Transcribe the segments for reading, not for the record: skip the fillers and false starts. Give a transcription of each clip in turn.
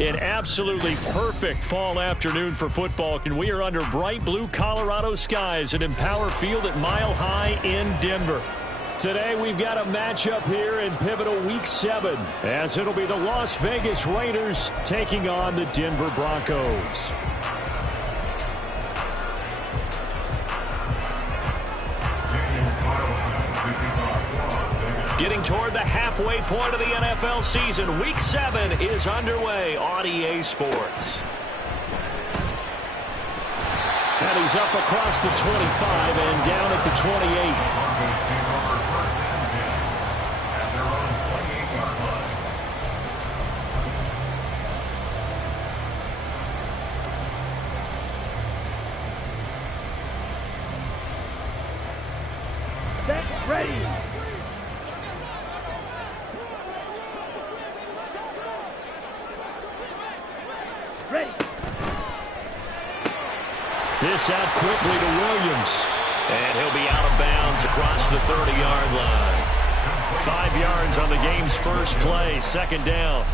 An absolutely perfect fall afternoon for football, and we are under bright blue Colorado skies at Empower Field at Mile High in Denver. Today we've got a matchup here in pivotal Week 7, as it'll be the Las Vegas Raiders taking on the Denver Broncos. Getting toward the halfway point of the NFL season, Week 7 is underway on EA Sports. And he's up across the 25 and down at the 28. Ready. Ready. This out quickly to Williams. And he'll be out of bounds across the 30-yard line. 5 yards on the game's first play, second down.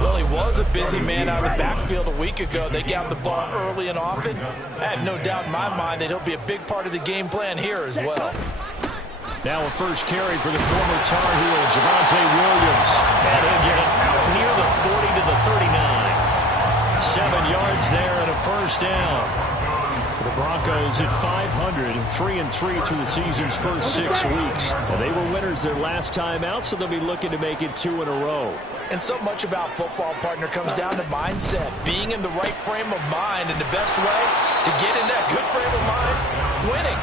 Well, he was a busy man out of the backfield a week ago. They got the ball early and often. I have no doubt in my mind that he'll be a big part of the game plan here as well. Now a first carry for the former Tar Heel, Javonte Williams. And he'll get it out near the 40 to the 39. 7 yards there and a first down. The Broncos at 500 and 3-3 through the season's first 6 weeks. Well, they were winners their last time out, so they'll be looking to make it 2 in a row. And so much about football, partner, comes down to mindset. Being in the right frame of mind, and the best way to get in that good frame of mind, winning.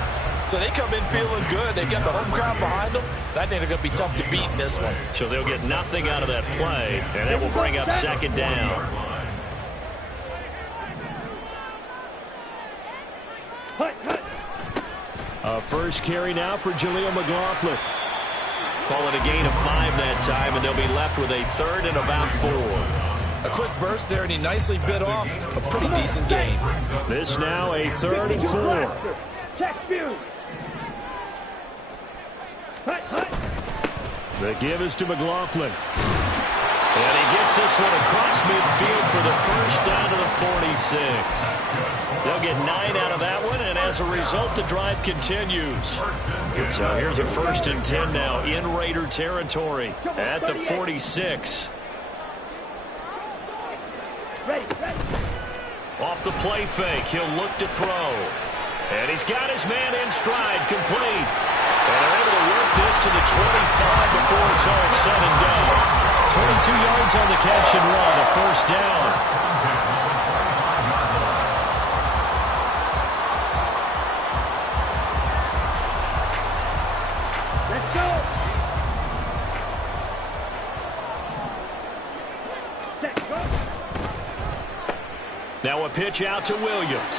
So they come in feeling good. They've got the home crowd behind them. I think they're going to be tough to beat in this one. So they'll get nothing out of that play, and that will bring up second down. A first carry now for Jaleel McLaughlin. Call it a gain of 5 that time, and they'll be left with a third and about 4. A quick burst there, and he nicely bit off a pretty decent gain. This now a 3rd and 4. The give is to McLaughlin. And he gets this one across midfield for the first down to the 46. They'll get 9 out of that one, and as a result, the drive continues. So here's a 1st and 10 now in Raider territory at the 46. Off the play fake, he'll look to throw. And he's got his man in stride, complete. And they're able to work this to the 25 before it's all said and done. 22 yards on the catch and run, a first down. Let's go. Let's go. Now a pitch out to Williams.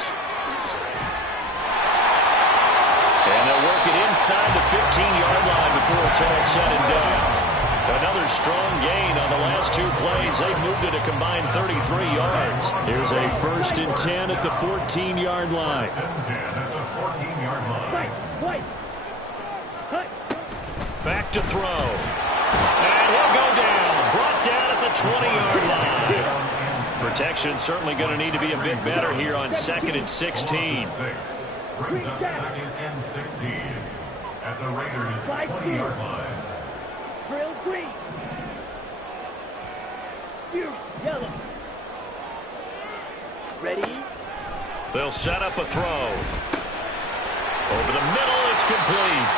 And they'll work it inside the 15-yard line before it's all said and done. Another strong gain on the last 2 plays. They've moved it a combined 33 yards. Here's a 1st and 10 at the 14-yard line. Back to throw. And he'll go down. Brought down at the 20-yard line. Protection certainly going to need to be a bit better here on 2nd and 16. Brings up 2nd and 16 at the Raiders' 20-yard line. Drill green. You yellow. Ready? They'll set up a throw. Over the middle, it's complete.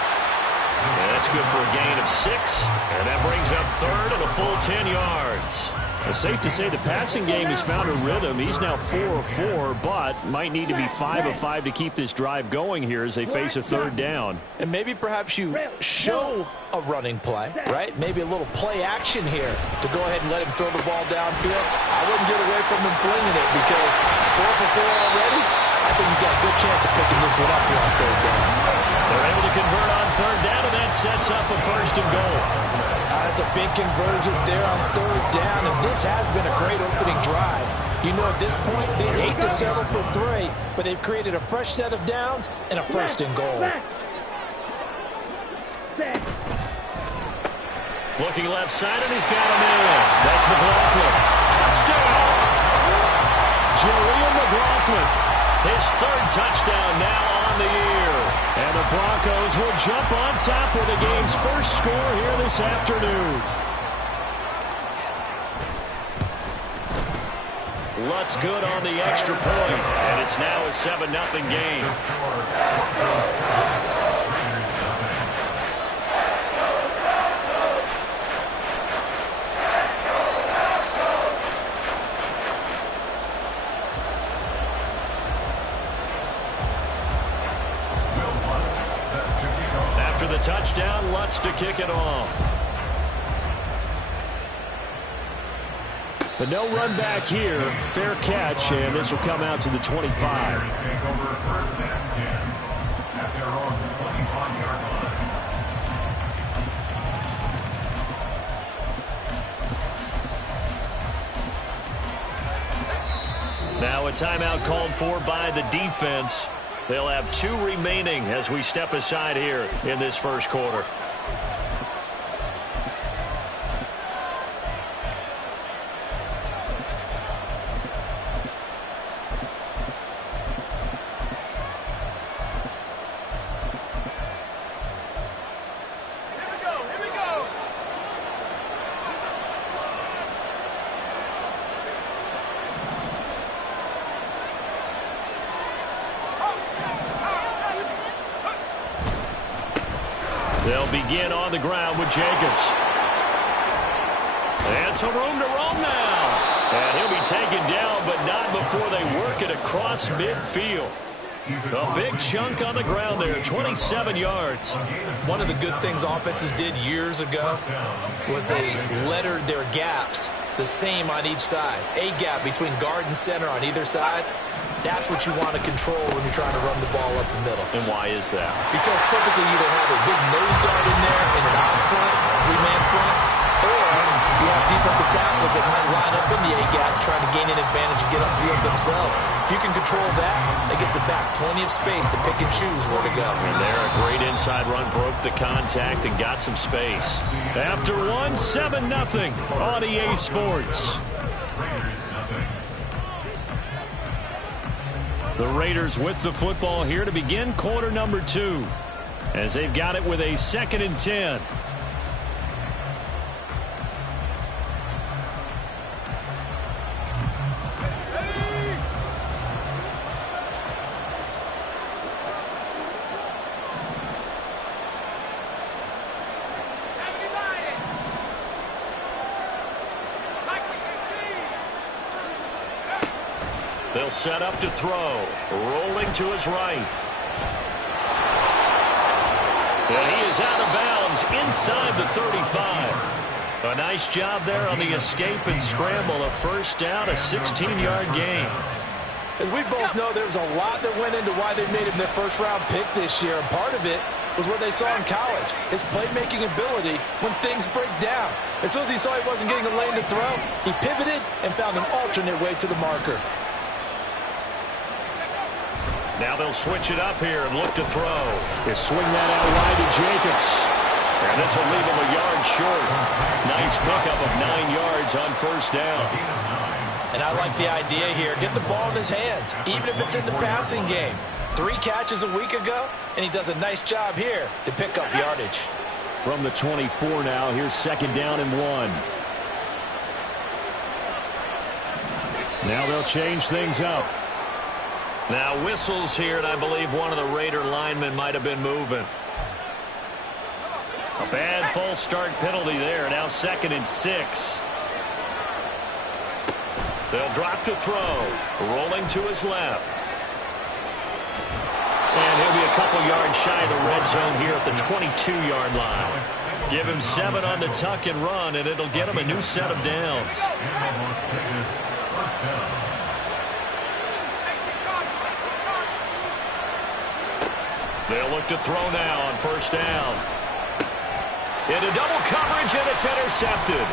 And that's good for a gain of 6. And that brings up 3rd and a full 10 yards. It's safe to say the passing game has found a rhythm. He's now 4 of 4, but might need to be 5 of 5 to keep this drive going here as they face a 3rd down. And maybe perhaps you show a running play, right? Maybe a little play action here to go ahead and let him throw the ball downfield. I wouldn't get away from him flinging it because 4 for 4 already. I think he's got a good chance of picking this one up here on 3rd down. They're able to convert on 3rd down, and that sets up a 1st and goal. That's a big conversion there on 3rd down, and this has been a great opening drive. You know, at this point, they'd hate to settle for 3, but they've created a fresh set of downs and a 1st and goal. Looking left side, and he's got him in. That's McLaughlin. Touchdown! Jaleel McLaughlin. His third touchdown now on the year. And the Broncos will jump on top with the game's first score here this afternoon. Lutt's good on the extra point, and it's now a 7-0 game. After the touchdown, Lutz to kick it off. But no run back here. Fair catch, and this will come out to the 25. Now a timeout called for by the defense. They'll have 2 remaining as we step aside here in this first quarter. They'll begin on the ground with Jacobs. And some room to roam now. And he'll be taken down, but not before they work it across midfield. A big chunk on the ground there, 27 yards. One of the good things offenses did years ago was they lettered their gaps the same on each side. A gap between guard and center on either side. That's what you want to control when you're trying to run the ball up the middle. And why is that? Because typically you either have a big nose guard in there in an out front, 3-man front, or you have defensive tackles that might line up in the A-gaps trying to gain an advantage and get upfield themselves. If you can control that, it gives the back plenty of space to pick and choose where to go. And there, a great inside run, broke the contact and got some space. After one, 7-0 on EA Sports. The Raiders with the football here to begin quarter number 2, as they've got it with a 2nd and 10. They'll set up to throw. Rolling to his right. And he is out of bounds inside the 35. A nice job there on the escape and scramble. A first down, a 16-yard gain. As we both know, there was a lot that went into why they made him their first-round pick this year. And part of it was what they saw in college, his playmaking ability when things break down. As soon as he saw he wasn't getting a lane to throw, he pivoted and found an alternate way to the marker. Now they'll switch it up here and look to throw. They swing that out wide to Jacobs. And this will leave him a yard short. Nice pickup of 9 yards on first down. And I like the idea here. Get the ball in his hands, even if it's in the passing game. 3 catches a week ago, and he does a nice job here to pick up yardage. From the 24 now, here's 2nd down and 1. Now they'll change things up. Now whistles here, and I believe one of the Raider linemen might have been moving. A bad false start penalty there. Now 2nd and 6. They'll drop to throw. Rolling to his left. And he'll be a couple yards shy of the red zone here at the 22-yard line. Give him 7 on the tuck and run, and it'll get him a new set of downs. They'll look to throw now on first down. Into double coverage, and it's intercepted.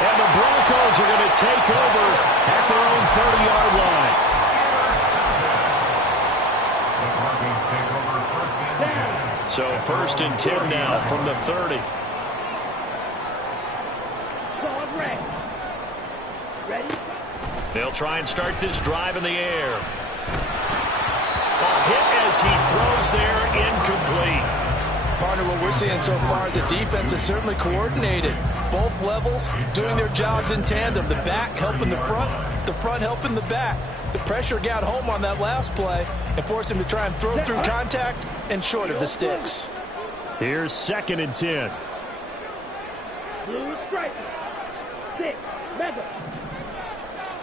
And the Broncos are going to take over at their own 30-yard line. So 1st and 10 now from the 30. Ready? They'll try and start this drive in the air. Ball hit as he throws there, incomplete. Partner, what we're seeing so far is the defense is certainly coordinated. Both levels doing their jobs in tandem. The back helping the front helping the back. The pressure got home on that last play and forced him to try and throw through contact and short of the sticks. Here's 2nd and 10. Blue stripe. 6. Mega.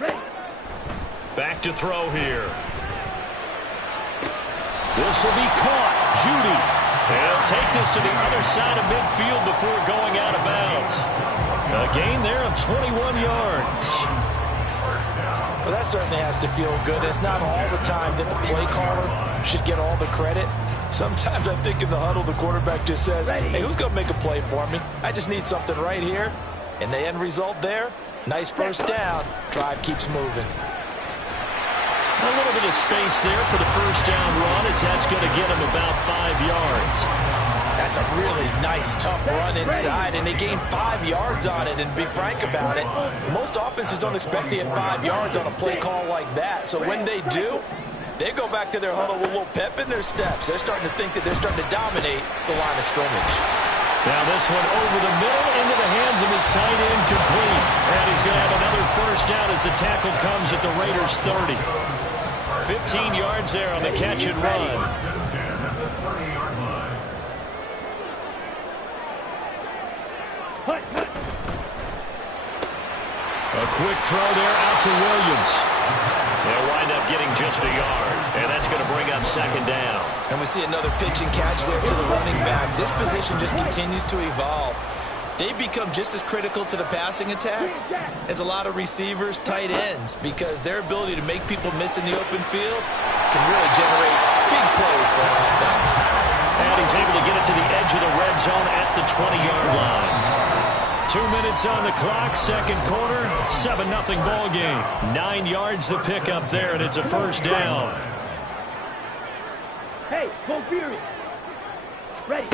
Ready. Back to throw here. This will be caught. Judy. He'll take this to the other side of midfield before going out of bounds. A gain there of 21 yards. Well, that certainly has to feel good. It's not all the time that the play caller should get all the credit. Sometimes I think in the huddle, the quarterback just says, hey, who's going to make a play for me? I just need something right here. And the end result there, nice first down. Drive keeps moving. A little bit of space there for the first down run, as that's going to get him about 5 yards. That's a really nice, tough run inside, and they gained 5 yards on it. And to be frank about it, most offenses don't expect to get 5 yards on a play call like that. So when they do, they go back to their huddle with a little pep in their steps. They're starting to think that they're starting to dominate the line of scrimmage. Now this one over the middle into the hands of his tight end, complete. And he's going to have another first down as the tackle comes at the Raiders' 30. 15 yards there on the catch and run. A quick throw there out to Williams. They'll wind up getting just a yard, and that's going to bring up 2nd down. And we see another pitch and catch there to the running back. This position just continues to evolve. They become just as critical to the passing attack as a lot of receivers, tight ends, because their ability to make people miss in the open field can really generate big plays for an offense. And he's able to get it to the edge of the red zone at the 20-yard line. 2 minutes on the clock, 2nd quarter, 7-0 ball game. 9 yards the pickup there, and it's a first down. Hey, go Fury. Ready.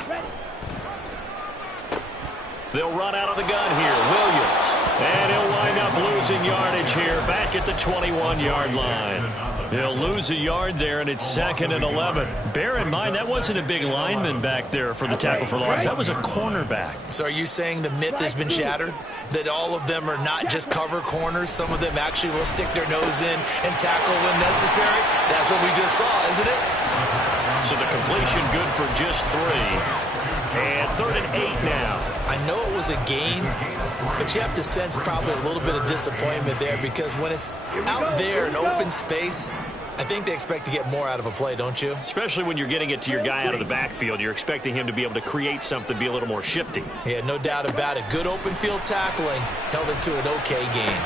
They'll run out of the gun here. Williams. And he'll wind up losing yardage here back at the 21-yard line. They'll lose a yard there, and it's 2nd and 11. Bear in mind, that wasn't a big lineman back there for the tackle for loss. That was a cornerback. So are you saying the myth has been shattered? That all of them are not just cover corners? Some of them actually will stick their nose in and tackle when necessary? That's what we just saw, isn't it? So the completion good for just 3. And 3rd and 8 now. I know it was a gain, but you have to sense probably a little bit of disappointment there, because when it's out there in open space, I think they expect to get more out of a play, don't you? Especially when you're getting it to your guy out of the backfield. You're expecting him to be able to create something, be a little more shifty. Yeah, no doubt about it. Good open field tackling held it to an okay gain.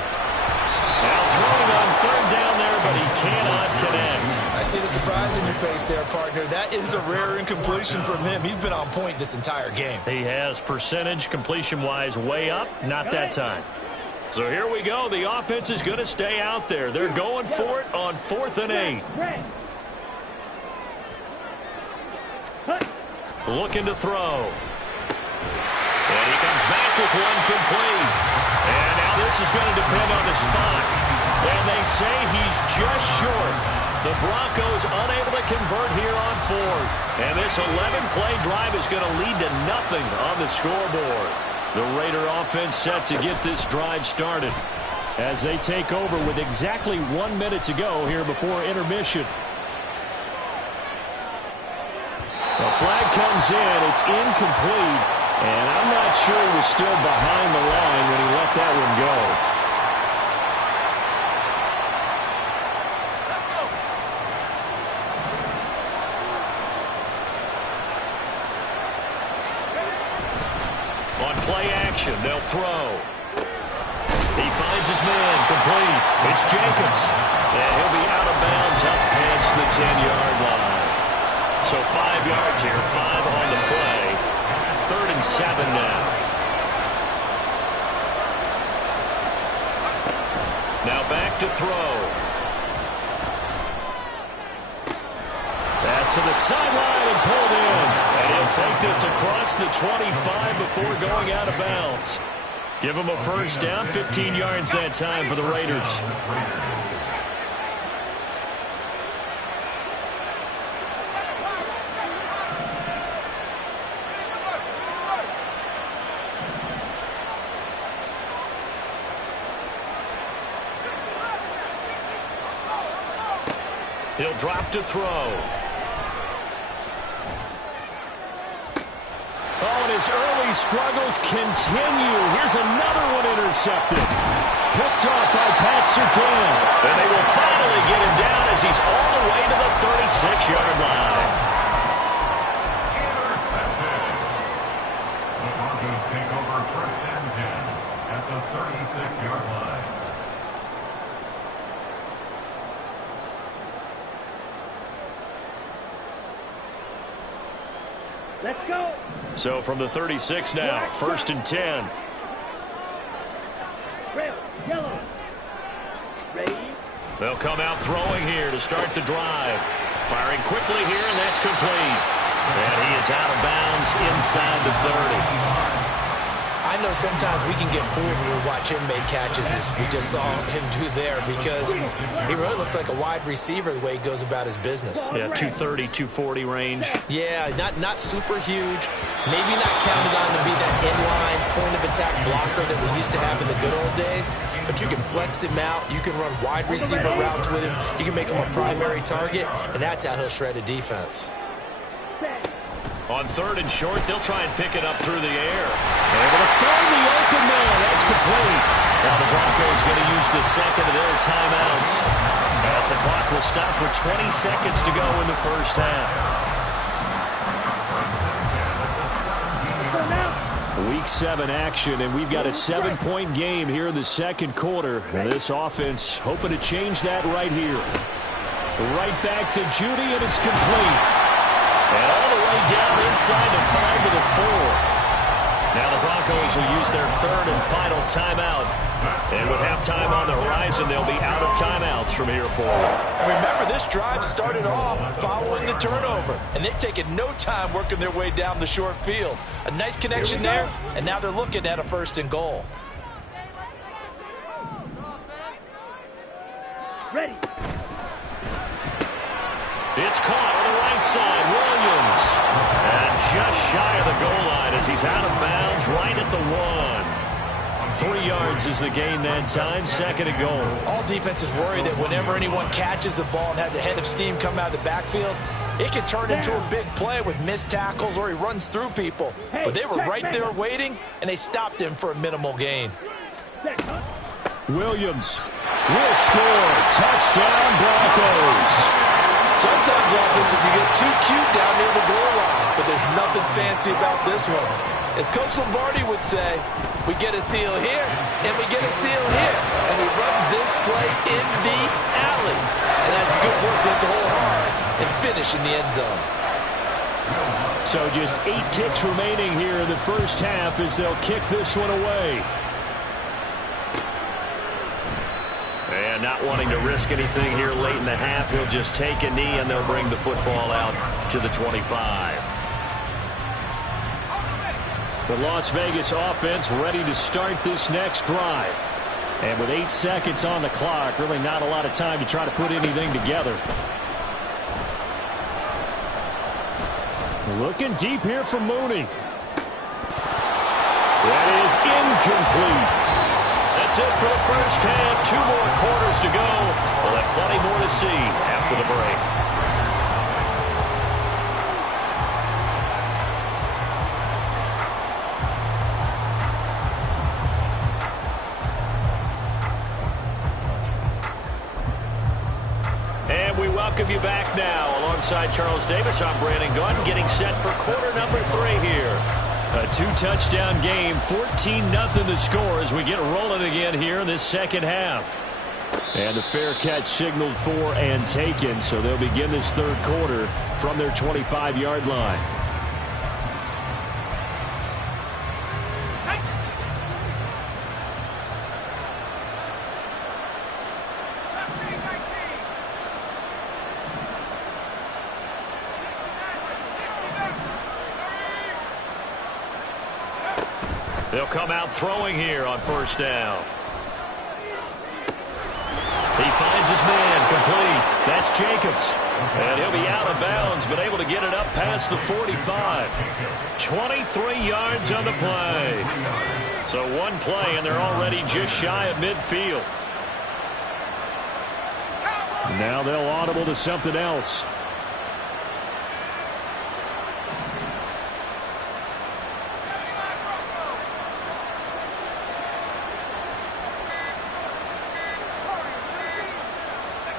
Now throwing on 3rd down there, but he cannot connect. I see the surprise in your face there, partner. That is a rare incompletion from him. He's been on point this entire game. He has percentage completion-wise way up. Not that time. So here we go. The offense is going to stay out there. They're going for it on 4th and 8. Looking to throw. And he comes back with one complete. And now this is going to depend on the spot. And they say he's just short. The Broncos unable to convert here on 4th. And this 11-play drive is going to lead to nothing on the scoreboard. The Raider offense set to get this drive started as they take over with exactly 1 minute to go here before intermission. The flag comes in. It's incomplete. And I'm not sure he was still behind the line when he let that one go. Play action. They'll throw. He finds his man. Complete. It's Jacobs. And he'll be out of bounds up past the 10-yard line. So 5 yards here. 5 on the play. 3rd and 7 now. Now back to throw. Pass to the sideline and pulled in. And he'll take this across the 25 before going out of bounds. Give them a first down, 15 yards that time for the Raiders. He'll drop to throw. Oh, and his early struggles continue. Here's another one intercepted. Picked off by Pat Surtain. And they will finally get him down as he's all the way to the 36-yard line. Intercepted. The Broncos take over first and 10 at the 36-yard line. Let's go. So from the 36 now, first and 10. Red, yellow. Ready. They'll come out throwing here to start the drive. Firing quickly here, and that's complete. And he is out of bounds inside the 30. I know sometimes we can get fooled when we watch him make catches, as we just saw him do there, because he really looks like a wide receiver the way he goes about his business. Yeah, 230, 240 range. Yeah, not super huge. Maybe not counted on to be that inline point-of-attack blocker that we used to have in the good old days, but you can flex him out. You can run wide receiver routes with him. You can make him a primary target, and that's how he'll shred a defense. On third and short, they'll try and pick it up through the air. Able to find the open man. That's complete. Now the Broncos going to use the second of their timeouts, as the clock will stop with 20 seconds to go in the first half. Week 7 action, and we've got a 7-point game here in the second quarter. And this offense hoping to change that right here. Right back to Judy, and it's complete. And all the way down inside the 5 to the 4. Now the Broncos will use their third and final timeout. And with halftime on the horizon, they'll be out of timeouts from here forward. Remember, this drive started off following the turnover, and they've taken no time working their way down the short field. A nice connection there, and now they're looking at a first and goal. Ready. It's caught on the right side. Williams. And just shy of the goal line as he's out of bounds right at the 1. 3 yards is the gain that time. Second and goal. All defenses worry that whenever anyone catches the ball and has a head of steam come out of the backfield, it can turn into a big play with missed tackles or he runs through people. But they were right there waiting, and they stopped him for a minimal gain. Williams will score. Touchdown, Broncos. Sometimes offensive you get too cute down near the goal line, but there's nothing fancy about this one. As Coach Lombardi would say, we get a seal here, and we get a seal here, and we run this play in the alley. And that's good work to hit the hole hard and finish in the end zone. So just 8 ticks remaining here in the first half as they'll kick this one away. And not wanting to risk anything here late in the half, he'll just take a knee and they'll bring the football out to the 25. The Las Vegas offense ready to start this next drive. And with 8 seconds on the clock, really not a lot of time to try to put anything together. Looking deep here for Mooney. That is incomplete. That's it for the first half. 2 more quarters to go. We'll have plenty more to see after the break. And we welcome you back now. Alongside Charles Davis, I'm Brandon Gunn, getting set for quarter number 3 here. A 2-touchdown game, 14-0 the score as we get rolling again here in this second half. And the fair catch signaled for and taken, so they'll begin this third quarter from their 25-yard line. They'll come out throwing here on first down. He finds his man complete. That's Jacobs. And he'll be out of bounds, but able to get it up past the 45. 23 yards on the play. So one play, and they're already just shy of midfield. Now they'll audible to something else.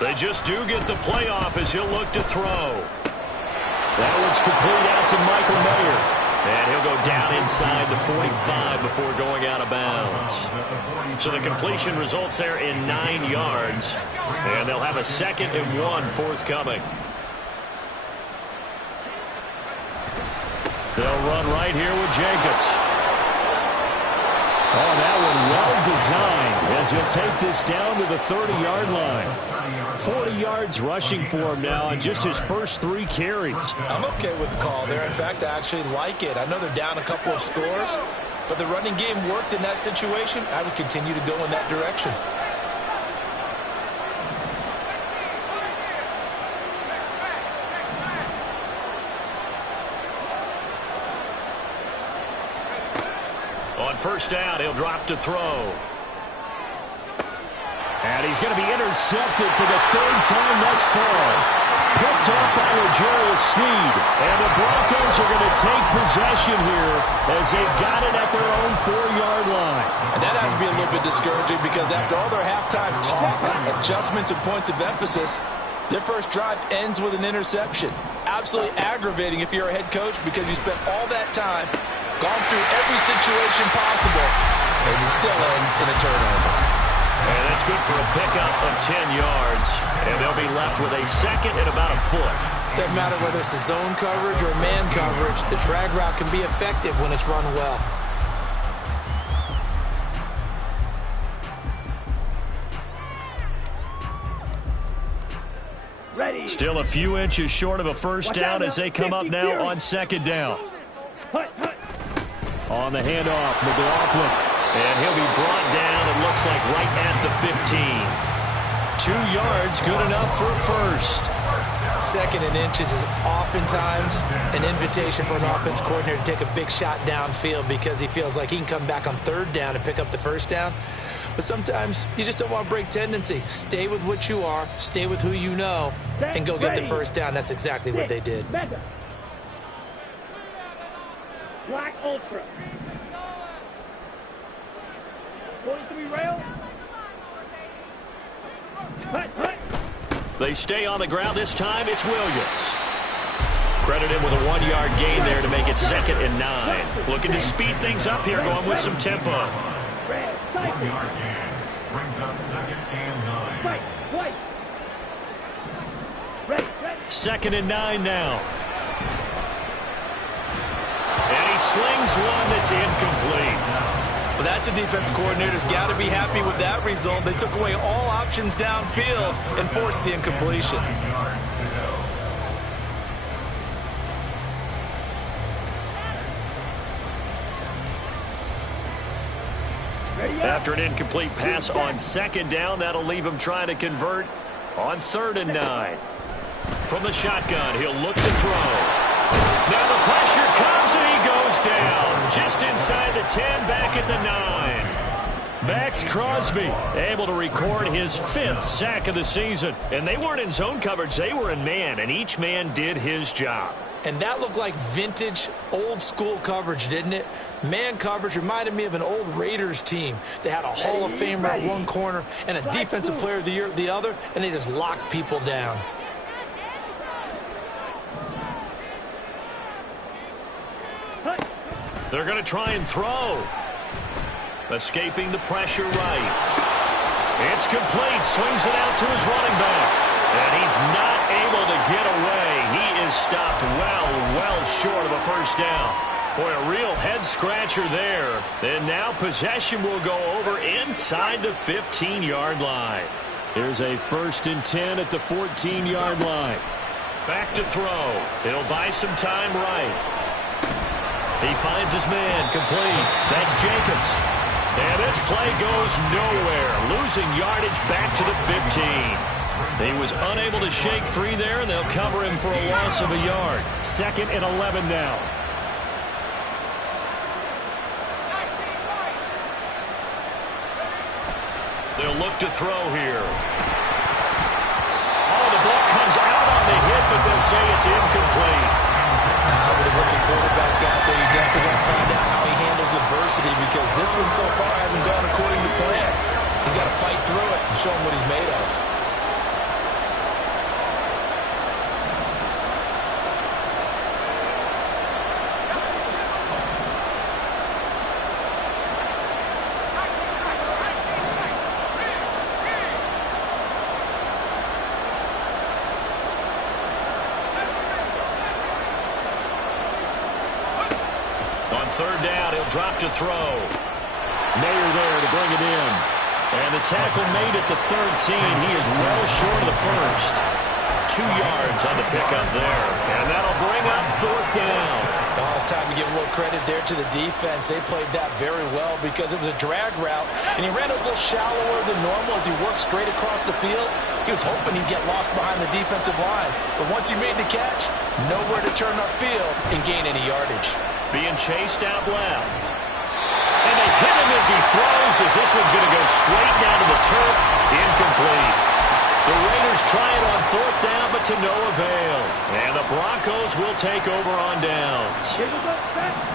They just do get the play off as he'll look to throw. That one's complete out to Michael Mayer. And he'll go down inside the 45 before going out of bounds. So the completion results there in 9 yards. And they'll have a 2nd and 1 forthcoming. They'll run right here with Jacobs. Oh, that one well designed as he'll take this down to the 30-yard line. 40 yards rushing for him now on just his first 3 carries. I'm okay with the call there. In fact, I actually like it. I know they're down a couple of scores, but the running game worked in that situation. I would continue to go in that direction. On first down, he'll drop to throw. And he's going to be intercepted for the 3rd time thus far. Picked off by L'Jarius Sneed. And the Broncos are going to take possession here as they've got it at their own 4-yard line. And that has to be a little bit discouraging because after all their halftime talk, adjustments, and points of emphasis, their first drive ends with an interception. Absolutely aggravating if you're a head coach because you spent all that time, gone through every situation possible, and it still ends in a turnover. And that's good for a pickup of 10 yards. And they'll be left with a 2nd and about a foot. Doesn't matter whether it's a zone coverage or man coverage, the drag route can be effective when it's run well. Ready. Still a few inches short of a first down as they come up now on 2nd down. On the handoff, McLaughlin. And he'll be brought down, it looks like, right at the 15. 2 yards, good enough for a first. 2nd and inches is oftentimes an invitation for an offense coordinator to take a big shot downfield because he feels like he can come back on 3rd down and pick up the first down. But sometimes you just don't want to break tendency. Stay with what you are, stay with who you know, and go get the first down. That's exactly what they did. Black Ultra. 43 rail. They stay on the ground. This time it's Williams. Credit him with a 1-yard gain there to make it 2nd and 9. Looking to speed things up here, going with some tempo. 1-yard gain brings up 2nd and 9. White. Ready. 2nd and 9 now. And he slings one that's incomplete. Well, that's a defensive coordinator's got to be happy with that result. They took away all options downfield and forced the incompletion. After an incomplete pass on 2nd down, that'll leave him trying to convert on 3rd and 9. From the shotgun, he'll look to throw. Now the pressure comes and he goes down. Just inside the 10, back at the 9. Max Crosby able to record his 5th sack of the season. And they weren't in zone coverage, they were in man, and each man did his job. And that looked like vintage, old-school coverage, didn't it? Man coverage reminded me of an old Raiders team. They had a Hall of Famer at one corner and a Defensive Player of the Year at the other, and they just locked people down. They're going to try and throw. Escaping the pressure right. It's complete. Swings it out to his running back. And he's not able to get away. He is stopped well short of a first down. Boy, a real head-scratcher there. And now possession will go over inside the 15-yard line. Here's a 1st and 10 at the 14-yard line. Back to throw. He'll buy some time right. He finds his man, complete. That's Jacobs. And this play goes nowhere. Losing yardage back to the 15. He was unable to shake free there, and they'll cover him for a loss of a yard. 2nd and 11 now. They'll look to throw here. Oh, the ball comes out on the hit, but they'll say it's incomplete. With a rookie quarterback out there, you're definitely going to find out how he handles adversity, because this one so far hasn't gone according to plan. He's got to fight through it and show him what he's made of. Third down, he'll drop to throw. Mayer there to bring it in. And the tackle made at the 13. He is well short of the first. 2 yards on the pickup there. And that'll bring up 4th down. It's time to give a little credit there to the defense. They played that very well because it was a drag route, and he ran a little shallower than normal as he worked straight across the field. He was hoping he'd get lost behind the defensive line. But once he made the catch, nowhere to turn upfield and gain any yardage. Being chased out left. And they hit him as he throws, as this one's going to go straight down to the turf. Incomplete. The Raiders try it on 4th down, but to no avail. And the Broncos will take over on downs.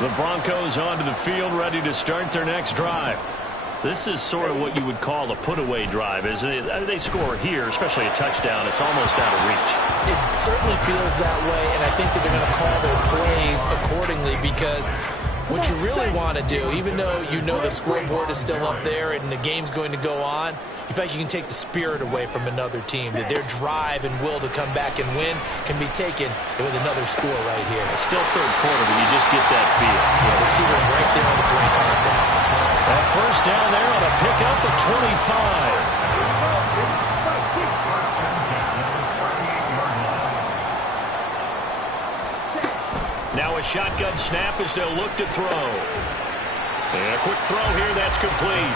The Broncos onto the field, ready to start their next drive. This is sort of what you would call a put-away drive, isn't it? They score here, especially a touchdown. It's almost out of reach. It certainly feels that way, and I think that they're going to call their plays accordingly, because what you really want to do, even though you know the scoreboard is still up there and the game's going to go on, you feel like you can take the spirit away from another team, that their drive and will to come back and win can be taken with another score right here. It's still 3rd quarter, but you just get that feel. Yeah, we're teetering right there on the brink on it now. That first down there on a pickup at 25. Now a shotgun snap as they'll look to throw. And a quick throw here, that's complete.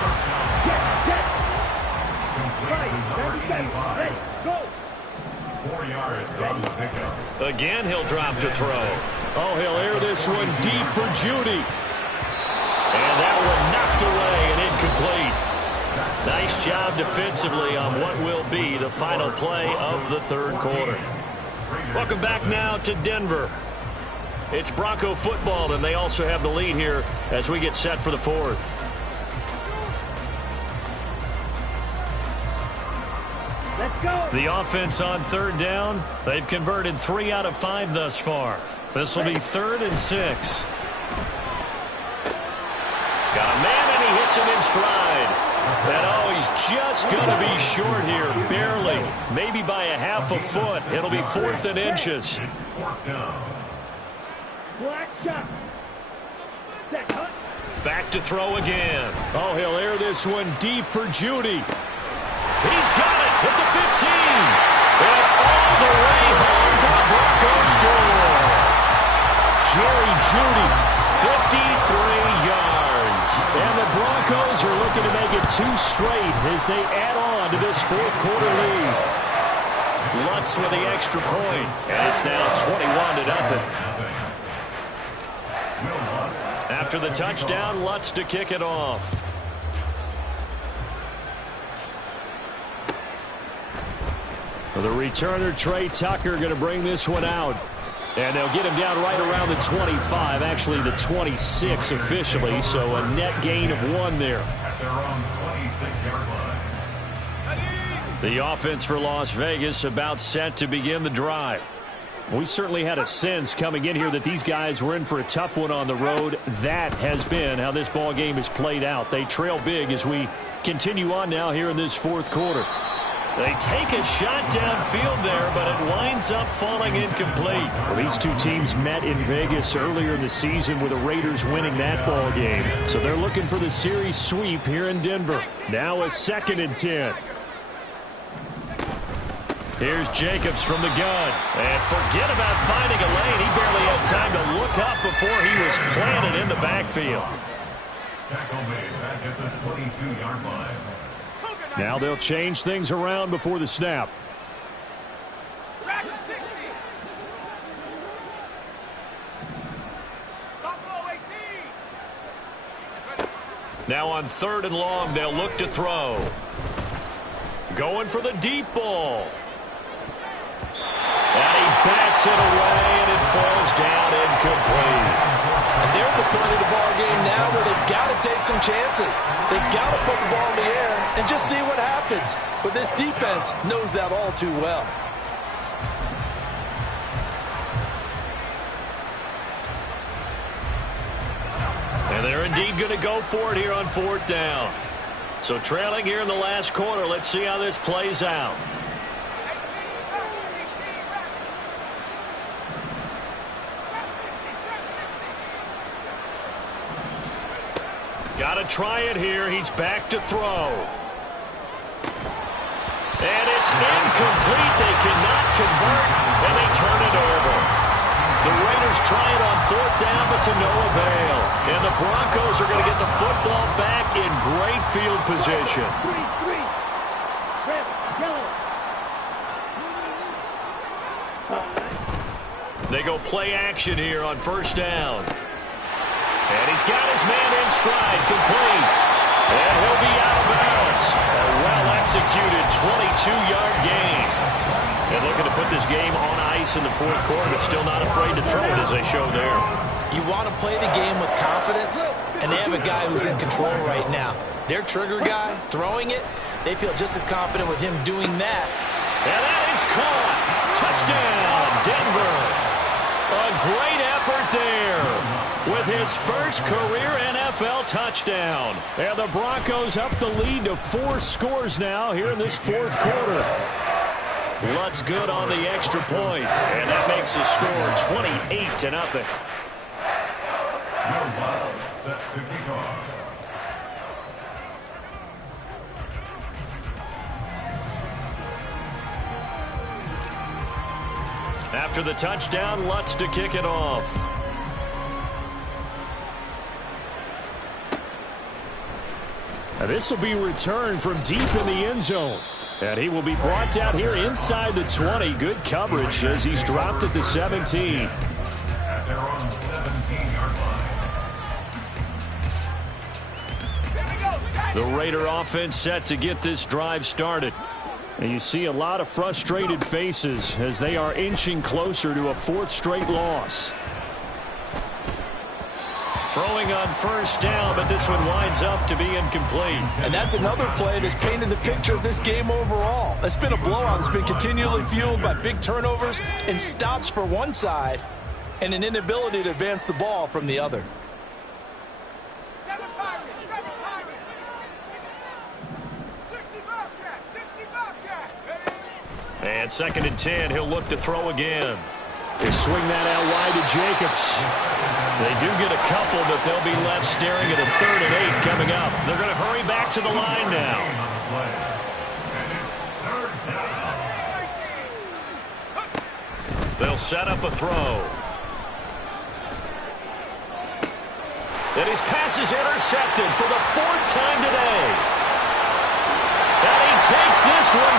Go. 4 yards on the pickup. Again, he'll drop to throw. Oh, he'll air this one deep for Judy. And that one knocked away and incomplete. Nice job defensively on what will be the final play of the 3rd quarter. Welcome back now to Denver. It's Bronco football, and they also have the lead here as we get set for the 4th. Let's go. The offense on 3rd down. They've converted 3 out of 5 thus far. This will be 3rd and 6. Got a man, and he hits him in stride. And oh, he's just going to be short here, barely. Maybe by a half a foot. It'll be 4th and inches. It's 4th down. Black shot. Set, huh? Back to throw again. Oh, he'll air this one deep for Judy. He's got it at the 15. And all the way home for the Broncos score. Jerry Judy, 53 yards. And the Broncos are looking to make it 2 straight as they add on to this 4th quarter lead. Lutz with the extra point. And it's now 21-0. After the touchdown, Lutz to kick it off. The returner, Trey Tucker, going to bring this one out. And they'll get him down right around the 25, actually the 26 officially, so a net gain of 1 there. At their own 26-yard line. The offense for Las Vegas about set to begin the drive. We certainly had a sense coming in here that these guys were in for a tough one on the road. That has been how this ball game has played out. They trail big as we continue on now here in this 4th quarter. They take a shot downfield there, but it winds up falling incomplete. Well, these two teams met in Vegas earlier in the season with the Raiders winning that ball game. So they're looking for the series sweep here in Denver. Now a 2nd and 10. Here's Jacobs from the gun. And forget about finding a lane. He barely had time to look up before he was planted in the backfield. Tackle made back at the 22-yard line. Now they'll change things around before the snap. Now on 3rd and long, they'll look to throw. Going for the deep ball. And he bats it away, and it falls down incomplete. And they're at the point of the ball game now where they've got to take some chances. They've got to put the ball in the air and just see what happens. But this defense knows that all too well. And they're indeed going to go for it here on 4th down. So trailing here in the last quarter, let's see how this plays out. Got to try it here. He's back to throw. And it's incomplete. They cannot convert, and they turn it over. The Raiders try it on 4th down, but to no avail. And the Broncos are going to get the football back in great field position. 3-3. Red, yellow. They go play action here on 1st down. And he's got his man in stride, complete. And he'll be out of bounds. A well-executed 22-yard gain. And looking to put this game on ice in the 4th quarter, but still not afraid to throw it as they show there. You want to play the game with confidence, and they have a guy who's in control right now. Their trigger guy, throwing it, they feel just as confident with him doing that. And that is caught. Touchdown, Denver. A great effort there with his first career NFL touchdown. And the Broncos up the lead to 4 scores now here in this 4th quarter. Lutz good on the extra point, and that makes the score 28-0. Will Lutz set to kick off. After the touchdown, Lutz to kick it off. And this will be returned from deep in the end zone. And he will be brought down here inside the 20. Good coverage as he's dropped at the 17. At their own 17-yard line. The Raider offense set to get this drive started. And you see a lot of frustrated faces as they are inching closer to a 4th straight loss. Throwing on 1st down, but this one winds up to be incomplete. And that's another play that's painted the picture of this game overall. It's been a blowout. It's been continually fueled by big turnovers and stops for one side and an inability to advance the ball from the other. And 2nd and 10, he'll look to throw again. They swing that out wide to Jacobs. They do get a couple, but they'll be left staring at a 3rd and 8 coming up. They're going to hurry back to the line now. They'll set up a throw. And his pass is intercepted for the 4th time today. And he takes this one